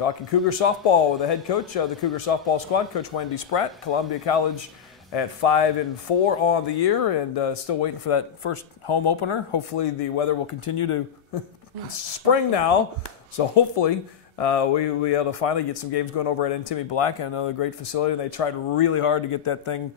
Talking Cougar softball with the head coach of the Cougar softball squad, Coach Wendy Spratt. Columbia College at 5-4 on the year, and still waiting for that first home opener. Hopefully the weather will continue to it's spring now, so hopefully we'll be able to finally get some games going over at Timmy Black. Another great facility, and they tried really hard to get that thing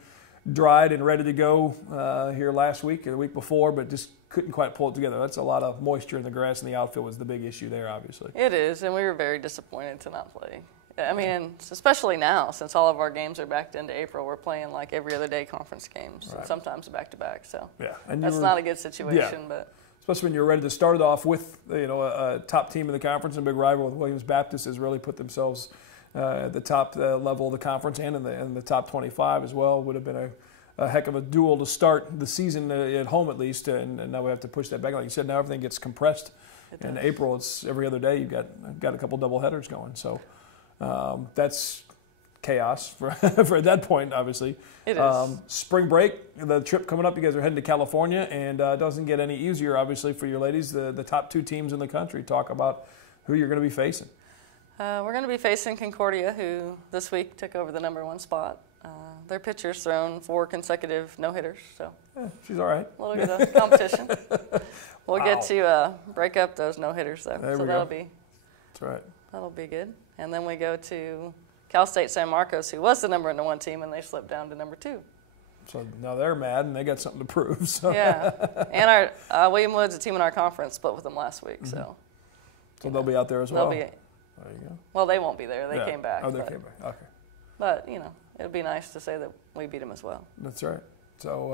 dried and ready to go here last week or the week before, but just couldn't quite pull it together. That's a lot of moisture in the grass, and the outfield was the big issue there, obviously. It is, and we were very disappointed to not play. I mean, especially now, since all of our games are backed into April, we're playing like every other day conference games, right. And sometimes back-to-back. So yeah. that's not a good situation. Yeah. But especially when you're ready to start it off with a top team in the conference, and a big rival with Williams Baptist has really put themselves at the top level of the conference and in the top 25 as well. Would have been a heck of a duel to start the season at home at least, and now we have to push that back. Like you said, now everything gets compressed. In April, it's every other day. You've got a couple double headers going, so that's chaos for at that point, obviously. It is. Spring break, the trip coming up, you guys are heading to California, and it doesn't get any easier, obviously, for your ladies. The top two teams in the country. Talk about who you're going to be facing. We're going to be facing Concordia, who this week took over the #1 spot. Their pitcher's thrown 4 consecutive no-hitters, so she's all right. A little bit of competition. We'll get to break up those no-hitters, though, so that'll be that's right. That'll be good. And then we go to Cal State San Marcos, who was the #1 team, and they slipped down to #2. So now they're mad, and they got something to prove. So. Yeah, and our William Wood's a team in our conference, split with them last week, so they'll be out there as well. There you go. Well, they won't be there. They came back. Oh, they came back. Okay. But it'll be nice to say that we beat them as well. That's right. So,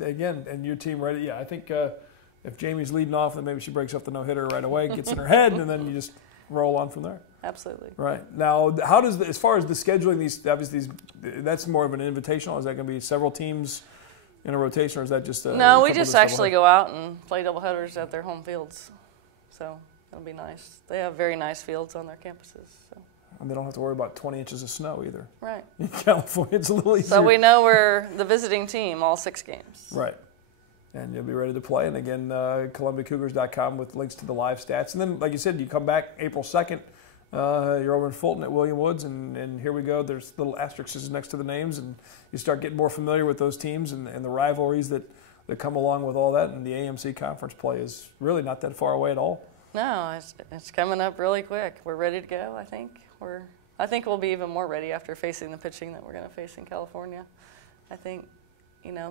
again, and your team ready. Yeah, I think if Jamie's leading off, then maybe she breaks up the no-hitter right away, gets in her head, and then you just roll on from there. Absolutely. Right. Now, how does as far as the scheduling, obviously, that's more of an invitational. Is that going to be several teams in a rotation, or is that just No, we just actually go out and play doubleheaders at their home fields. So it'll be nice. They have very nice fields on their campuses. So. And they don't have to worry about 20 inches of snow either. Right. In California, it's a little easier. So we know we're the visiting team all 6 games. Right. And you'll be ready to play. And again, ColumbiaCougars.com with links to the live stats. And then, like you said, you come back April 2nd. You're over in Fulton at William Woods, and here we go. There's little asterisks next to the names, and you start getting more familiar with those teams and the rivalries that come along with all that. And the AMC conference play is really not that far away at all. No, it's coming up really quick. We're ready to go, I think. I think we'll be even more ready after facing the pitching that we're going to face in California. I think,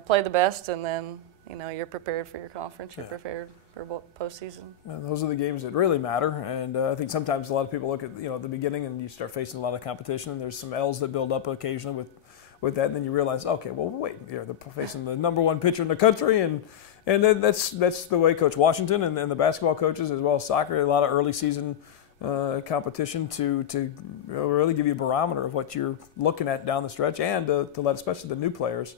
play the best, and then, you're prepared for your conference. You're prepared for postseason. And those are the games that really matter. And I think sometimes a lot of people look at, at the beginning and you start facing a lot of competition, and there's some L's that build up occasionally with that, and then you realize, okay, well, wait, they're facing the #1 pitcher in the country, and then that's the way Coach Washington and the basketball coaches, as well as soccer, a lot of early season competition to really give you a barometer of what you're looking at down the stretch, and to let especially the new players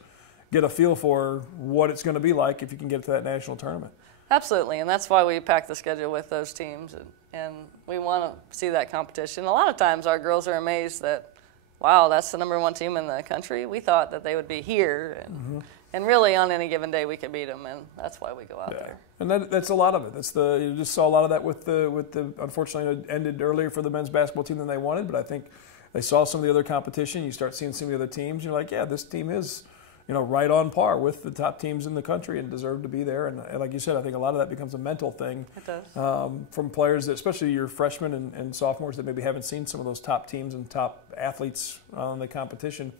get a feel for what it's going to be like if you can get to that national tournament. Absolutely, and that's why we pack the schedule with those teams, and we want to see that competition. A lot of times our girls are amazed that, wow, that's the #1 team in the country. We thought that they would be here, and really on any given day we could beat them, and that's why we go out there. And that's a lot of it. You just saw a lot of that with the unfortunately it ended earlier for the men's basketball team than they wanted, but I think they saw some of the other competition. You start seeing some of the other teams, you're like, yeah, this team is right on par with the top teams in the country and deserve to be there. And like you said, I think a lot of that becomes a mental thing. It does. From players, especially your freshmen and sophomores that maybe haven't seen some of those top teams and top athletes on the competition.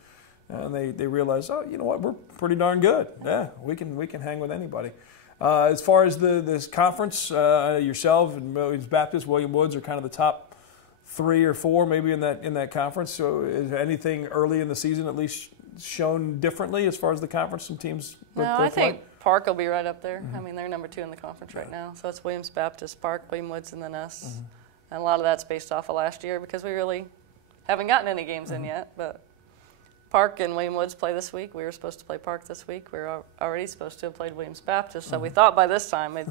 And they realize, oh, you know what, we're pretty darn good. Yeah, we can hang with anybody. As far as this conference, yourself and Williams Baptist, William Woods are kind of the top 3 or 4 maybe in that conference. So is anything early in the season at least shown differently as far as the conference? Some teams. No, I think Park will be right up there. I mean, they're #2 in the conference right now. So it's Williams Baptist, Park, William Woods, and then us. And a lot of that's based off of last year because we really haven't gotten any games in yet. But Park and William Woods play this week. We were supposed to play Park this week. We were already supposed to have played Williams Baptist. So we thought by this time, we'd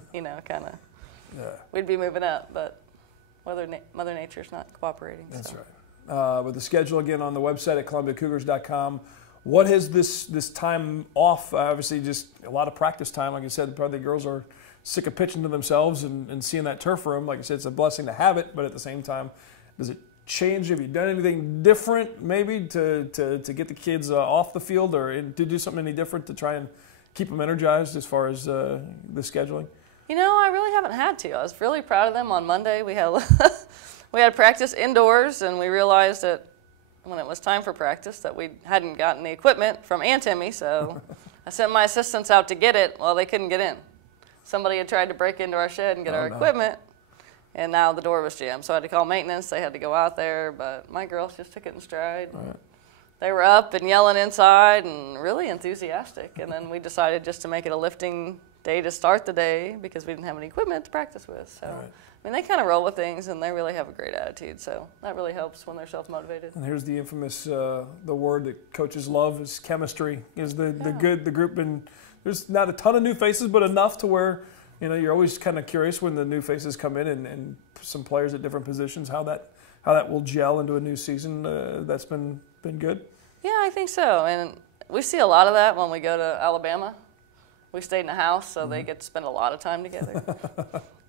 be moving up. But Mother Nature's not cooperating. That's right. With the schedule again on the website at ColumbiaCougars.com. What has this time off? Obviously, just a lot of practice time. Like I said, probably the girls are sick of pitching to themselves and seeing that turf room. Like I said, it's a blessing to have it, but at the same time, does it changed? Have you done anything different maybe to get the kids off the field, or to do something any different to try and keep them energized as far as the scheduling? I really haven't had to. I was really proud of them. On Monday, we had practice indoors, and we realized that when it was time for practice that we hadn't gotten the equipment from Aunt Timmy, so I sent my assistants out to get it. Well, they couldn't get in. Somebody had tried to break into our shed and get our equipment, and now the door was jammed. So I had to call maintenance. They had to go out there, but my girls just took it in stride. Right. They were up and yelling inside and really enthusiastic, and then we decided just to make it a lifting day to start the day because we didn't have any equipment to practice with. So, right. I mean, they kind of roll with things, and they really have a great attitude. So that really helps when they're self-motivated. And here's the infamous, the word that coaches love is chemistry. Is the group, and there's not a ton of new faces, but enough to where you're always kind of curious when the new faces come in and some players at different positions how that will gel into a new season. That's been good. Yeah, I think so, and we see a lot of that when we go to Alabama. We stayed in a house, so they get to spend a lot of time together.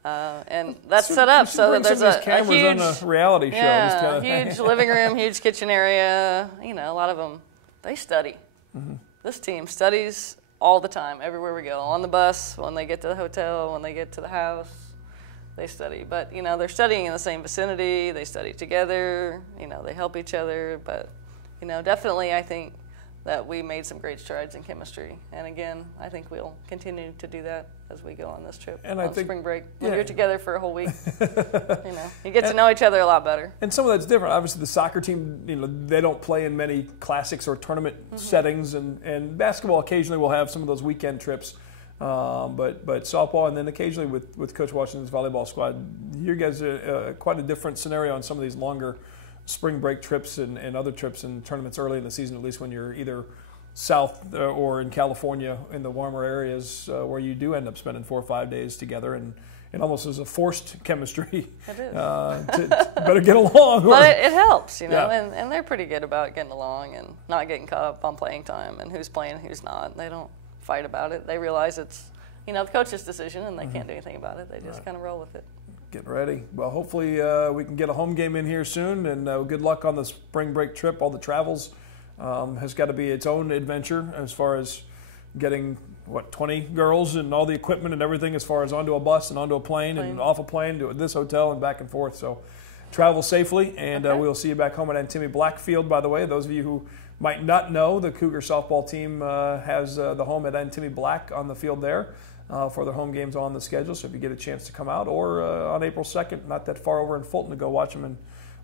And that's set up so that there's a huge on a reality show. Yeah, huge living room, huge kitchen area. A lot of them, they study. Mm-hmm. This team studies all the time, everywhere we go. On the bus, when they get to the hotel, when they get to the house, they study. But, they're studying in the same vicinity. They study together. They help each other. But, definitely I think that we made some great strides in chemistry. And again, I think we'll continue to do that as we go on this trip on spring break. When you're together for a whole week, you get to know each other a lot better. And some of that's different. Obviously, the soccer team, they don't play in many classics or tournament settings, and basketball occasionally will have some of those weekend trips. But softball, and then occasionally with Coach Washington's volleyball squad, you guys are quite a different scenario on some of these longer spring break trips and other trips and tournaments early in the season, at least when you're either south or in California in the warmer areas where you do end up spending 4 or 5 days together, and almost as a forced chemistry. It is. To better get along. But it helps, and they're pretty good about getting along and not getting caught up on playing time and who's playing and who's not. They don't fight about it. They realize it's the coach's decision, and they can't do anything about it. They just kind of roll with it. Getting ready. Well, hopefully we can get a home game in here soon, and good luck on the spring break trip. All the travels has got to be its own adventure as far as getting, 20 girls and all the equipment and everything as far as onto a bus and onto a plane and off a plane to this hotel and back and forth. So travel safely, and we'll see you back home at Antimi Blackfield, by the way. Those of you who might not know, the Cougar softball team has the home at Antimi Black on the field there. For their home games on the schedule, so if you get a chance to come out, or on April 2nd, not that far over in Fulton, to go watch them, and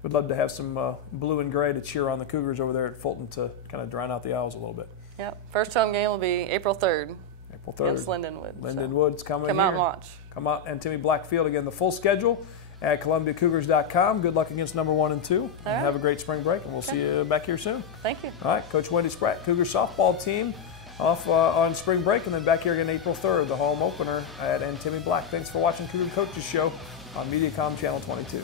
would love to have some blue and gray to cheer on the Cougars over there at Fulton to kind of drown out the Owls a little bit. Yep. First home game will be April 3rd. April 3rd. Against Lindenwood. Lindenwood's coming Come out and watch. Come out, Antimi Blackfield. Again, the full schedule at ColumbiaCougars.com. Good luck against number 1 and 2. And have a great spring break, and we'll see you back here soon. Thank you. All right, Coach Wendy Spratt, Cougar softball team, off on spring break, and then back here again April 3rd, the home opener at Antimi Black. Thanks for watching Cougar Coaches Show on Mediacom Channel 22.